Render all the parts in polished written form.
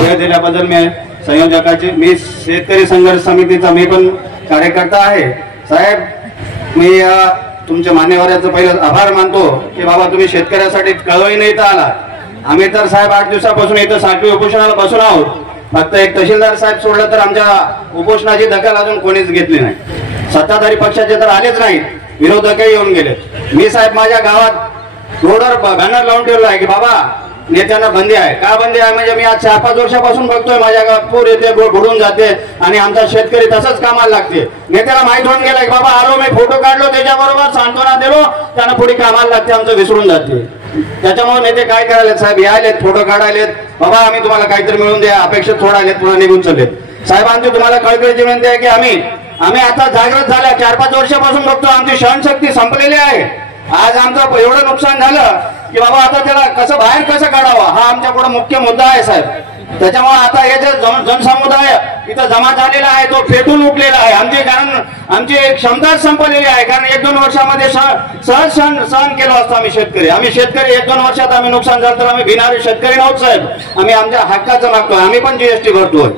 वेळ दिल्याबद्दल मी संयोजकाची मी शेतकरी संघर्ष समितीचा मी पण कार्यकर्ता आहे। साहेब मी तुमच्या मान्यवराचं पहिलं आभार मानतो की बाबा तुम्ही शेतकऱ्यासाठी कळवळीने इथं आला। आम्ही तर साहेब 8 दिवसापासून इथं साखळी उपोषणाला बसून आहोत, फक्त एक तहसीलदार साहेब सोडलं तर आमच्या उपोषणाची दखल अजून कोणीच घेतली नाही। सत्ताधारी पक्षाचे तर आलेच नाहीत, विरोधकही येऊन गेले। मी साहेब माझ्या गावात रोडवर बॅनर लावून ठेवला आहे की बाबा नेत्यांना बंदी आहे। का बंदी आहे म्हणजे मी आज 4-5 वर्षापासून बघतोय माझ्या गावात पूर येते, बुडून जाते आणि आमचा शेतकरी तसंच कामाला लागते। नेत्याला माहित होऊन गेला की बाबा आलो मी फोटो काढलो त्याच्याबरोबर सांत्वना दिलो, त्यांना पुढे कामाला लागते, आमचं विसरून जाते। त्याच्यामुळे नेते काय करायलेत साहेब, यायलेत फोटो काढायलेत, बाबा आम्ही तुम्हाला काहीतरी मिळून द्या अपेक्षित सोडायलेत, पुन्हा निघून चाललेत। साहेब आमची तुम्हाला कळकळीची विनंती आहे की आम्ही आता जागृत झाल्या 4-5 वर्षापासून बघतो आमची सहनशक्ती संपलेली आहे। आज आमचं एवढं नुकसान झालं की बाबा आता त्याला कसं बाहेर कसं काढावं हा आमच्या पुढे मुख्य मुद्दा आहे साहेब। त्याच्यामुळे आता हे जे जनसमुदाय इथं जमा झालेला आहे तो पेटून उठलेला आहे। आमची क्षमता संपलेली आहे, कारण 1-2 वर्षामध्ये सहज सहन केलं असतं आम्ही शेतकरी 1-2 वर्षात आम्ही नुकसान झालं तर आम्ही भिणारे शेतकरी नव्हतो साहेब। आम्ही आमच्या हक्काचं मागतोय, आम्ही पण जीएसटी भरतोय,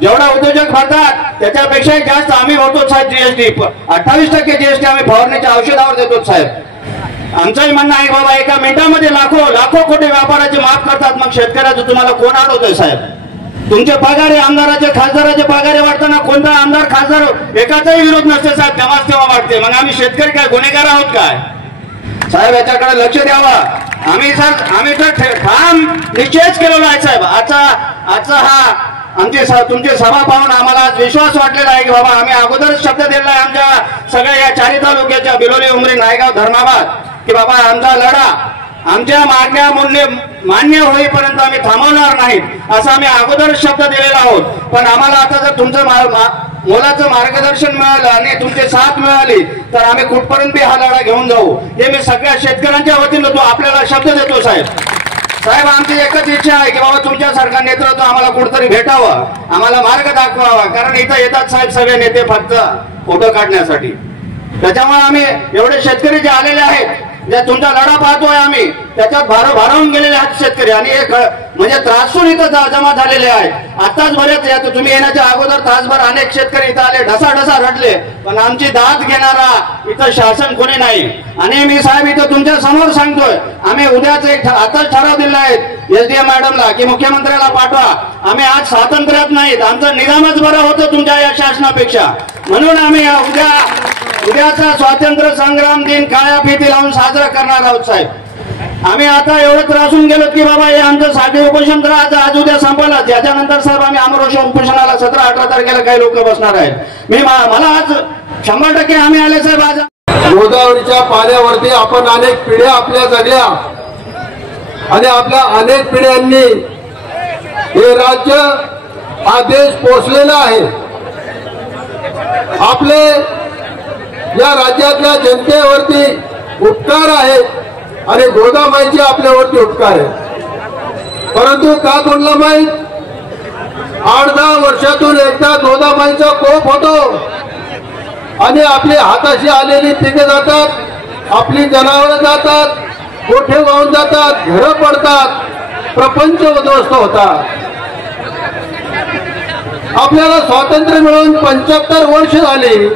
जेवढा उद्योजक भरतात त्याच्यापेक्षाही जास्त आम्ही भरतो साहेब जीएसटी। 28% जीएसटी आम्ही फवारणीच्या औषधावर देतो साहेब। आमचंही म्हणणं आहे बाबा एका मिनिटामध्ये लाखो कोटी व्यापाराचे माफ करतात, मग शेतकऱ्याचं तुम्हाला कोण अडवतोय साहेब? तुमचे पगार आमदाराचे खासदाराचे पगार वाढताना कोणता आमदार खासदार एकाचाही विरोध नसते साहेब, तेव्हा वाढते। मग आम्ही शेतकरी काय गुन्हेगार आहोत काय साहेब? याच्याकडे लक्ष द्यावं। आम्ही तर ठाम निश्चयच केलेला आहे साहेब। आजचा हा तुमची सभा पाहून आम्हाला आज विश्वास वाटलेला आहे की बाबा आम्ही अगोदरच शब्द दिला आहे आमच्या सगळ्या या 4 तालुक्याच्या बिलोली, उमरी, नायगाव, धर्माबाद की बाबा आमचा लढा आमच्या मागण्या मान्य होईपर्यंत आम्ही थांबवणार नाहीत, असं आम्ही अगोदरच शब्द दिलेला आहोत। पण आम्हाला आता जर तुमचं मोलाचं मार्गदर्शन मिळालं आणि तुमची साथ मिळाली तर आम्ही कुठपर्यंत हा लढा घेऊन जाऊ हे मी सगळ्या शेतकऱ्यांच्या वतीनं तो आपल्याला शब्द देतो साहेब। साहेब आमची एकच इच्छा आहे की बाबा तुमच्यासारखं नेतृत्व आम्हाला कुठेतरी भेटावं, आम्हाला मार्ग दाखवावा, कारण इथं येतात साहेब सगळे नेते फक्त फोटो काढण्यासाठी। त्याच्यामुळे आम्ही एवढे शेतकरी जे आलेले आहेत, जे तुमचा लढा पाहतोय आम्ही, त्याच्यात भारावून गेलेले आहेत शेतकरी आणि एक म्हणजे त्रासून इथं जमा झालेले आहेत। आताच बरेच तुम्ही येण्याच्या अगोदर तासभर अनेक शेतकरी इथं आले, ढसा रडले, पण आमची दाद घेणारा इथं शासन कोणी नाही। आणि मी साहेब इथं तुमच्या समोर सांगतोय, आम्ही उद्याच आताच ठराव दिला आहे SDM मॅडमला की मुख्यमंत्र्याला पाठवा। आम्ही आज स्वातंत्र्यात नाहीत, आमचं निजामच बरं होतं तुमच्या या शासनापेक्षा, म्हणून आम्ही उद्याचा स्वातंत्र्य संग्राम दिन काळ्या फिती लावून साजरा करणार आहोत साहेब। आम्ही आता एवढं त्रासून गेलो की बाबा हे आमचं साखळी उपोषण तर आज उद्या संपलं, त्याच्यानंतर साहेब आम्ही अमरशा उपोषणाला 17-18 तारखेला काही लोक बसणार आहेत। मला आज 100% आम्ही आले साहेब। आज गोदावरीच्या पाण्यावरती आपण अनेक पिढ्या आपल्या जगल्या आणि आपल्या अनेक पिढ्यांनी हे राज्य हा देश पोचलेला आहे। आपले या राज्यातल्या जनतेवरती उपकार आहेत आणि गोदामाईचे आपल्यावरती उपकार आहेत, परंतु का कोणाला माहित 8-10 वर्षातून एकदा गोदामाईचा कोप होतो आणि आपली हाताशी आलेली पिके जातात, आपली जनावरं जातात, कोठे वाहून जातात, घरं पडतात, प्रपंच उद्ध्वस्त होतात। आपल्याला स्वातंत्र्य मिळून 75 वर्ष झाली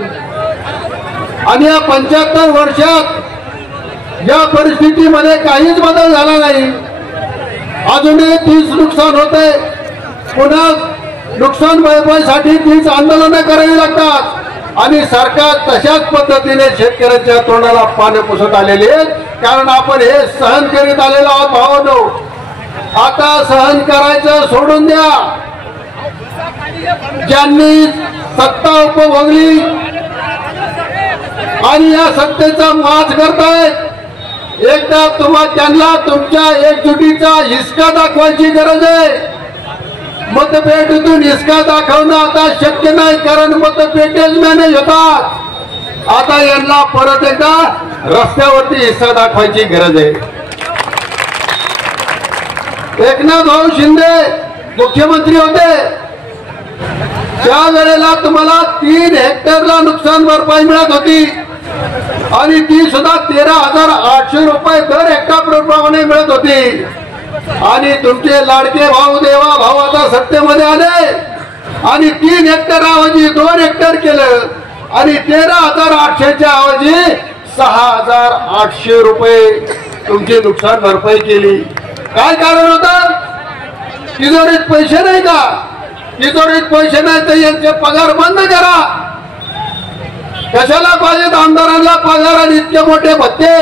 आणि या 75 वर्षात या परिस्थितीमध्ये काहीच बदल झाला नाही। अजूनही 30 नुकसान होते, पुन्हा नुकसान भरपाईसाठी 30 आंदोलनं करावी लागतात आणि सरकार तशाच पद्धतीने शेतकऱ्यांच्या तोंडाला पाणी पुसत आलेले आहेत, कारण आपण हे सहन करीत आलेलो आहोत भावांनो। आता सहन करायचं सोडून द्या। ज्यांनी सत्ता उपभोगली आणि या सत्तेचा माज करतायत, एकदा त्यांना तुमच्या एकजुटीचा हिसका दाखवायची गरज आहे। मतपेटीतून हिसका दाखवणं आता शक्य नाही, कारण मतपेटीच मॅनेज होतात। आता यांना परत एकदा रस्त्यावरती हिस्सा दाखवायची गरज आहे। एकनाथ भाऊ शिंदे मुख्यमंत्री होते त्या वेळेला तुम्हाला 3 हेक्टरला नुकसान भरपाई मिळत होती आणि ती सुद्धा 13,800 रुपये दर हेक्टर प्रमाणे मिळत होती। आणि तुमचे लाडके भाऊ देवा भाऊ आता सत्तेमध्ये आले आणि 3 हेक्टर ऐवजी 2 हेक्टर केलं आणि 13,800च्या ऐवजी 6,800 रुपये तुमची नुकसान भरपाई केली. काय कारण होतं? तिजोरीत पैसे नाही का? तिजोरीत पैसे नाही तर यांचे पगार बंद करा. कशाला पाहिजेत आमदारांना पगार आणि इतके मोठे भत्ते?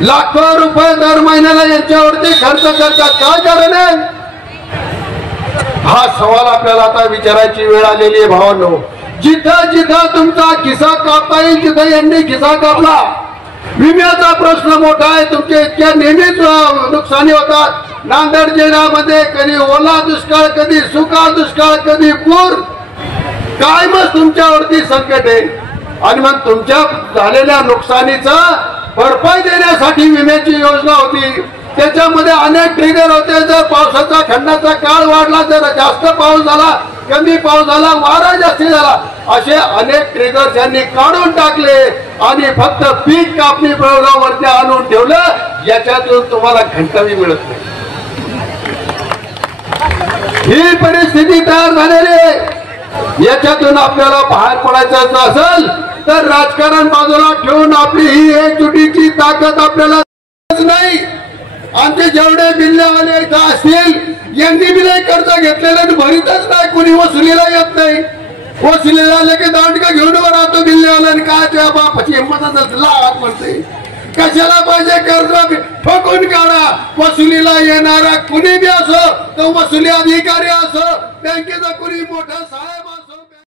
लाखो रुपये दर महिन्याला यांच्यावरती खर्च करतात. काय कारण आहे? हा सवाल आपल्याला आता विचारायची वेळ आलेली आहे भावांनो. जिथं जिथं तुमचा खिसा कापता येईल तिथं यांनी खिसा कापला. विम्याचा प्रश्न मोठा आहे. तुमचे इतक्या नेहमीच नुकसानी होतात. नांदेड जिल्ह्यामध्ये कधी ओला दुष्काळ, कधी सुका दुष्काळ, कधी पूर. काय मग तुमच्यावरती संकट आहे? आणि मग तुमच्या झालेल्या नुकसानीचं भरपाई देण्यासाठी विम्याची योजना होती. त्याच्यामध्ये अनेक ट्रिगर होते. जर पावसाचा खंडाचा काळ वाढला, जर जास्त पाऊस झाला, कमी पाऊस झाला, वारा जास्ती झाला, असे अनेक ट्रिगर यांनी काढून टाकले आणि फक्त पीक कापणी प्रयोगावरती आणून ठेवलं. याच्यातून तुम्हाला घंटाही मिळत नाही. ही परिस्थिती तयार झालेली आहे. याच्यातून आपल्याला बाहेर पडायचं असेल तर राजकारण बाजूला ठेवून आपली ही एकजुटीची ताकद आपल्याला नाही. आमचे जेवढे बिल्ल्यावाले इथं असतील यांनी बी नाही कर्ज घेतलेले भरीतच नाही. कोणी वसुलीला येत नाही. वसुलीला आले की दांडका घेऊन उभा राहतो बिल्ल्यावाला. काय तुझ्या बापाची हिंमतच लाट म्हणते. कशाला पाहिजे कर्ज ठोकून काढा. वसुलीला येणारा कुणी बी असो, तो वसुली अधिकारी असो, बँकेचा कुणी मोठा साहेब